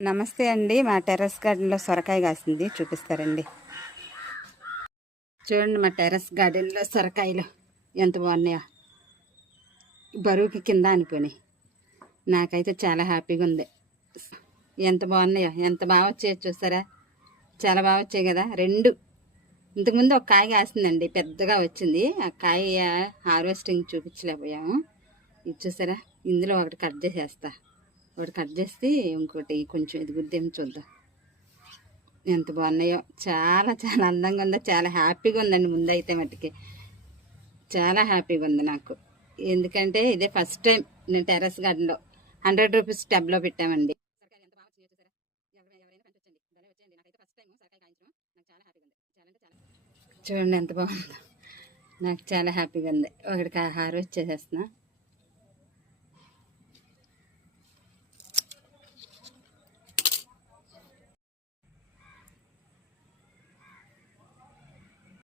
నమస్తే అండి. మా టెర్రస్ గార్డెన్లో సొరకాయ కాసింది, చూపిస్తారండి. చూడండి, మా టెర్రస్ గార్డెన్లో సొరకాయలు ఎంత బాగున్నాయో. బరువుకి కింద అనిపోయినాయి. నాకైతే చాలా హ్యాపీగా ఉంది. ఎంత బాగున్నాయో, ఎంత బాగా వచ్చాయో చూసారా. చాలా బాగా వచ్చాయి కదా. రెండు ఇంతకుముందు ఒక కాయ కాసిందండి, పెద్దగా వచ్చింది. ఆ కాయ హార్వెస్టింగ్ చూపించలేకపోయాము. ఇది చూసారా, ఇందులో ఒకటి కట్ చేసేస్తా. ఒకటి కట్ చేస్తే ఇంకోటి కొంచెం ఎదుగుద్దేమో చూద్దాం. ఎంత బాగున్నాయో. చాలా చాలా అందంగా ఉందో, చాలా హ్యాపీగా ఉందండి. ముందైతే మట్టుకి చాలా హ్యాపీగా ఉంది నాకు. ఎందుకంటే ఇదే ఫస్ట్ టైం నేను టెర్రస్ గార్డెన్లో 100 రూపీస్ టబ్లో పెట్టామండి. చూడండి ఎంత బాగుందో. నాకు చాలా హ్యాపీగా ఉంది. ఒకటి హార్వెస్ట్ చేసేస్తున్నా.